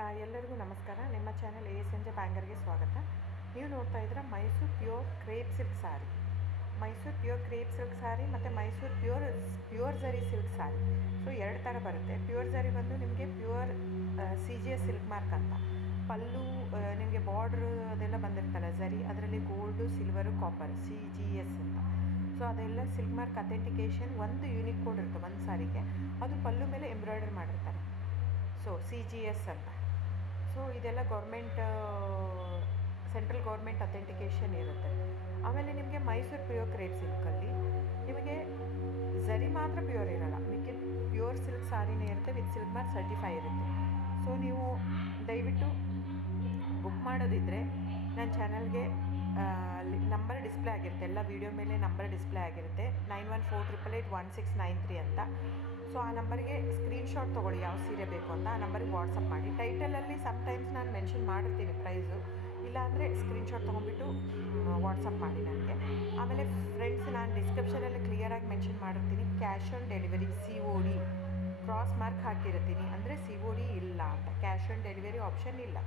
ಎಲ್ಲರಿಗೂ ನಮಸ್ಕಾರ. ನಿಮ್ಮ ಚಾನೆಲ್ ಸಂಜೆ ಬ್ಯಾಂಗರ್ಗೆ ಸ್ವಾಗತ. ನೀವು ನೋಡ್ತಾ ಇದ್ದೀರಾ ಮೈಸೂರು ಪ್ಯೂರ್ ಕ್ರೇಪ್ ಸಿಲ್ಕ್ ಸಾರಿ. ಮೈಸೂರು ಪ್ಯೂರ್ ಕ್ರೇಪ್ ಸಿಲ್ಕ್ ಸಾರಿ ಮತ್ತು ಮೈಸೂರು ಪ್ಯೂರ್ ಝರಿ ಸಿಲ್ಕ್ ಸಾರಿ. ಸೊ ಎರಡು ಥರ ಬರುತ್ತೆ. ಪ್ಯೂರ್ ಝರಿ ಬಂದು ನಿಮಗೆ ಪ್ಯೂರ್ CGS ಸಿಲ್ಕ್ ಮಾರ್ಕ್ ಅಂತ. ಪಲ್ಲು ನಿಮಗೆ ಬಾರ್ಡ್ರು ಅದೆಲ್ಲ ಬಂದಿರ್ತಲ್ಲ ಝರಿ, ಅದರಲ್ಲಿ ಗೋಲ್ಡು, ಸಿಲ್ವರು, ಕಾಪರ್ CGS ಅಂತ. ಸೊ ಅದೆಲ್ಲ ಸಿಲ್ಕ್ ಮಾರ್ಕ್ ಅಥೆಂಟಿಕೇಷನ್ ಒಂದು ಯೂನಿಕ್ ಕೋಡ್ ಇರುತ್ತೆ ಒಂದು ಸಾರಿಗೆ. ಅದು ಪಲ್ಲು ಮೇಲೆ ಎಂಬ್ರಾಯ್ಡರ್ ಮಾಡಿರ್ತಾರೆ. ಸೊ CGS ಅಂತ. ಸೊ ಇದೆಲ್ಲ ಸೆಂಟ್ರಲ್ ಗೌರ್ಮೆಂಟ್ ಅಥೆಂಟಿಕೇಷನ್ ಇರುತ್ತೆ. ಆಮೇಲೆ ನಿಮಗೆ ಮೈಸೂರು ಪ್ಯೂರ್ ಕ್ರೇಪ್ ಸಿಲ್ಕಲ್ಲಿ ನಿಮಗೆ ಝರಿ ಮಾತ್ರ ಪ್ಯೂರ್ ಇರೋಲ್ಲ, ಮಿಕ್ಕಿ ಪ್ಯೂರ್ ಸಿಲ್ಕ್ ಸಾರಿನೇ ಇರುತ್ತೆ, ವಿತ್ ಸಿಲ್ಕ್ ಮಾರ್ಕ್ ಸರ್ಟಿಫೈ ಇರುತ್ತೆ. ಸೊ ನೀವು ದಯವಿಟ್ಟು ಬುಕ್ ಮಾಡೋದಿದ್ದರೆ ನನ್ನ ಚಾನಲ್ಗೆ ನಂಬರ್ ಡಿಸ್ಪ್ಲೇ ಆಗಿರುತ್ತೆ, ಎಲ್ಲ ವೀಡಿಯೋ ಮೇಲೆ ನಂಬರ್ ಡಿಸ್ಪ್ಲೇ ಆಗಿರುತ್ತೆ, 9148881693 ಅಂತ. ಸೊ ಆ ನಂಬರಿಗೆ ಸ್ಕ್ರೀನ್ಶಾಟ್ ತೊಗೊಳ್ಳಿ ಯಾವ ಸೀರೆ ಬೇಕು ಅಂತ, ಆ ನಂಬರಿಗೆ ವಾಟ್ಸಪ್ ಮಾಡಿ. ಟೈಟಲಲ್ಲಿ ಸಮ್ಟೈಮ್ಸ್ ನಾನು ಮೆನ್ಷನ್ ಮಾಡಿರ್ತೀನಿ ಪ್ರೈಸು, ಇಲ್ಲಾಂದರೆ ಸ್ಕ್ರೀನ್ಶಾಟ್ ತೊಗೊಂಡ್ಬಿಟ್ಟು ವಾಟ್ಸಪ್ ಮಾಡಿ ನನಗೆ. ಆಮೇಲೆ ಫ್ರೆಂಡ್ಸ್, ನಾನು ಡಿಸ್ಕ್ರಿಪ್ಷನಲ್ಲಿ ಕ್ಲಿಯರಾಗಿ ಮೆನ್ಷನ್ ಮಾಡಿರ್ತೀನಿ, cash on delivery COD cross mark ಹಾಕಿರ್ತೀನಿ, ಅಂದರೆ COD ಇಲ್ಲ ಅಂತ, ಕ್ಯಾಶ್ ಆನ್ ಡೆಲಿವರಿ ಆಪ್ಷನ್ ಇಲ್ಲ.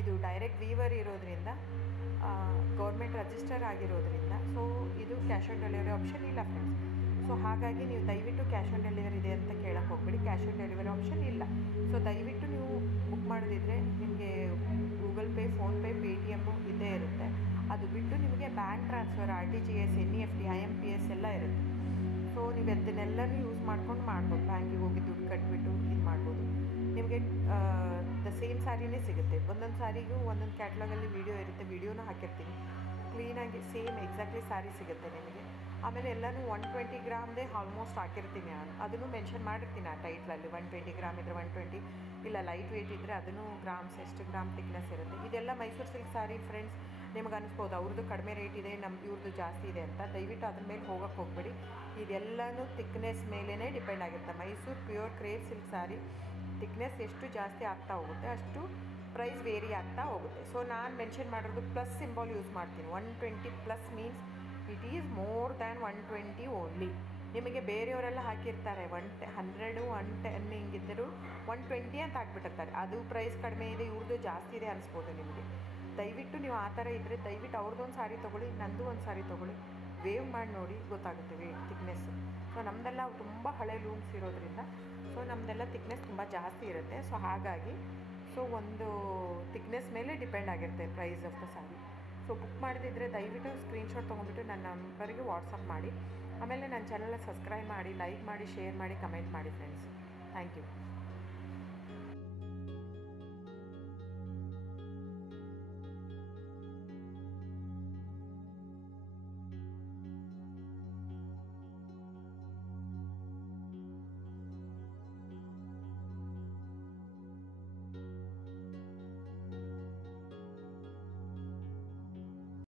ಇದು ಡೈರೆಕ್ಟ್ ವೀವರ್ ಇರೋದ್ರಿಂದ, ಗೌರ್ಮೆಂಟ್ ರಿಜಿಸ್ಟರ್ ಆಗಿರೋದ್ರಿಂದ, ಸೊ ಇದು ಕ್ಯಾಶ್ ಆನ್ ಡೆಲಿವರಿ ಆಪ್ಷನ್ ಇಲ್ಲ ಫ್ರೆಂಡ್ಸ್. ಸೊ ಹಾಗಾಗಿ ನೀವು ದಯವಿಟ್ಟು ಕ್ಯಾಶ್ ಆನ್ ಡೆಲಿವರಿ ಇದೆ ಅಂತ ಕೇಳಕ್ಕೆ ಹೋಗ್ಬೇಡಿ, ಕ್ಯಾಶ್ ಆನ್ ಡೆಲಿವರಿ ಆಪ್ಷನ್ ಇಲ್ಲ. ಸೊ ದಯವಿಟ್ಟು ನೀವು ಬುಕ್ ಮಾಡೋದಿದ್ರೆ ನಿಮಗೆ ಗೂಗಲ್ ಪೇ, ಫೋನ್ಪೇ, Paytm ಇದ್ದೇ ಇರುತ್ತೆ. ಅದು ಬಿಟ್ಟು ನಿಮಗೆ bank transfer, RTGS, NEFT, IMPS ಎಲ್ಲ ಇರುತ್ತೆ. ಸೊ ನೀವು ಅದನ್ನೆಲ್ಲನೂ ಯೂಸ್ ಮಾಡ್ಕೊಂಡು ಮಾಡ್ಬೋದು. ಬ್ಯಾಂಕಿಗೆ ಹೋಗಿ ದುಡ್ಡು ಕಟ್ಬಿಟ್ಟು ಇದು ಮಾಡ್ಬೋದು. ನಿಮಗೆ ದ ಸೇಮ್ ಸ್ಯಾರಿನೇ ಸಿಗುತ್ತೆ. ಒಂದೊಂದು ಸ್ಯಾರಿಗೂ ಒಂದೊಂದು ಕ್ಯಾಟ್ಲಾಗಲ್ಲಿ ವೀಡಿಯೋ ಇರುತ್ತೆ, ವೀಡಿಯೋನೂ ಹಾಕಿರ್ತೀನಿ. ಕ್ಲೀನಾಗಿ ಸೇಮ್ ಎಕ್ಸಾಕ್ಟ್ಲಿ ಸ್ಯಾರಿ ಸಿಗುತ್ತೆ ನಿಮಗೆ. ಆಮೇಲೆ ಎಲ್ಲನೂ 120 ಗ್ರಾಮ್ದೇ ಆಲ್ಮೋಸ್ಟ್ ಹಾಕಿರ್ತೀನಿ ನಾನು, ಅದನ್ನು ಮೆನ್ಷನ್ ಮಾಡಿರ್ತೀನಿ ಆ ಟೈಟ್ಲಲ್ಲಿ. 120 ಗ್ರಾಮ್ ಇದ್ದರೆ 120, ಇಲ್ಲ ಲೈಟ್ ವೆಯ್ಟ್ ಇದ್ದರೆ ಅದನ್ನು ಗ್ರಾಮ್ಸ್ ಎಷ್ಟು ಗ್ರಾಮ್ ಥಿಕ್ನೆಸ್ ಇರುತ್ತೆ. ಇದೆಲ್ಲ ಮೈಸೂರು ಸಿಲ್ಕ್ ಸಾರಿ ಫ್ರೆಂಡ್ಸ್. ನಿಮ್ಗೆ ಅನಿಸ್ಬೋದು ಅವ್ರದ್ದು ಕಡಿಮೆ ರೇಟ್ ಇದೆ, ಇವ್ರದ್ದು ಜಾಸ್ತಿ ಇದೆ ಅಂತ. ದಯವಿಟ್ಟು ಅದ್ರ ಮೇಲೆ ಹೋಗೋಕ್ಕೆ ಹೋಗ್ಬೇಡಿ. ಇದೆಲ್ಲನೂ ಥಿಕ್ನೆಸ್ ಮೇಲೇ ಡಿಪೆಂಡ್ ಆಗಿರುತ್ತೆ. ಮೈಸೂರು ಪ್ಯೂರ್ ಕ್ರೇಪ್ ಸಿಲ್ಕ್ ಸಾರಿ ಥಿಕ್ನೆಸ್ ಎಷ್ಟು ಜಾಸ್ತಿ ಆಗ್ತಾ ಹೋಗುತ್ತೆ ಅಷ್ಟು ಪ್ರೈಸ್ ವೇರಿ ಆಗ್ತಾ ಹೋಗುತ್ತೆ. ಸೊ ನಾನು ಮೆನ್ಷನ್ ಮಾಡಿರೋದು ಪ್ಲಸ್ ಸಿಂಬಲ್ ಯೂಸ್ ಮಾಡ್ತೀನಿ. 120 plus means it is more than 120 only. ನಿಮಗೆ ಬೇರೆಯವರೆಲ್ಲ ಹಾಕಿರ್ತಾರೆ 100, 110 ಹಿಂಗಿದ್ದರೂ 120 ಅಂತ ಹಾಕ್ಬಿಟ್ಟಿರ್ತಾರೆ. ಅದು ಪ್ರೈಸ್ ಕಡಿಮೆ ಇದೆ, ಇವ್ರದ್ದು ಜಾಸ್ತಿ ಇದೆ ಅನಿಸ್ಬೋದು ನಿಮಗೆ. ದಯವಿಟ್ಟು ನೀವು ಆ ಥರ ಇದ್ದರೆ ದಯವಿಟ್ಟು ಅವ್ರದ್ದೊಂದು ಸಾರಿ ತೊಗೊಳ್ಳಿ, ನಂದು ಒಂದು ಸಾರಿ ತೊಗೊಳ್ಳಿ, ವೇವ್ ಮಾಡಿ ನೋಡಿ, ಗೊತ್ತಾಗುತ್ತೆ ವೇಟ್ ಥಿಕ್ನೆಸ್ಸು. ಸೊ ನಮ್ಮದೆಲ್ಲ ತುಂಬ ಹಳೆ ಲೂಮ್ಸ್ ಇರೋದ್ರಿಂದ ಸೊ ನಮ್ಮದೆಲ್ಲ ಥಿಕ್ನೆಸ್ ತುಂಬ ಜಾಸ್ತಿ ಇರುತ್ತೆ. ಸೊ ಹಾಗಾಗಿ ಒಂದು ಥಿಕ್ನೆಸ್ ಮೇಲೆ ಡಿಪೆಂಡ್ ಆಗಿರುತ್ತೆ price of the sari. So book ಮಾಡಿದಿದ್ರೆ ದಯವಿಟ್ಟು ಸ್ಕ್ರೀನ್ಶಾಟ್ ತೊಗೊಂಡ್ಬಿಟ್ಟು ನನ್ನ ನಂಬರಿಗೆ ವಾಟ್ಸಪ್ ಮಾಡಿ. ಆಮೇಲೆ ನನ್ನ ಚಾನಲ್ನ ಸಬ್ಸ್ಕ್ರೈಬ್ ಮಾಡಿ, ಲೈಕ್ ಮಾಡಿ, ಶೇರ್ ಮಾಡಿ, ಕಮೆಂಟ್ ಮಾಡಿ ಫ್ರೆಂಡ್ಸ್. Thank you.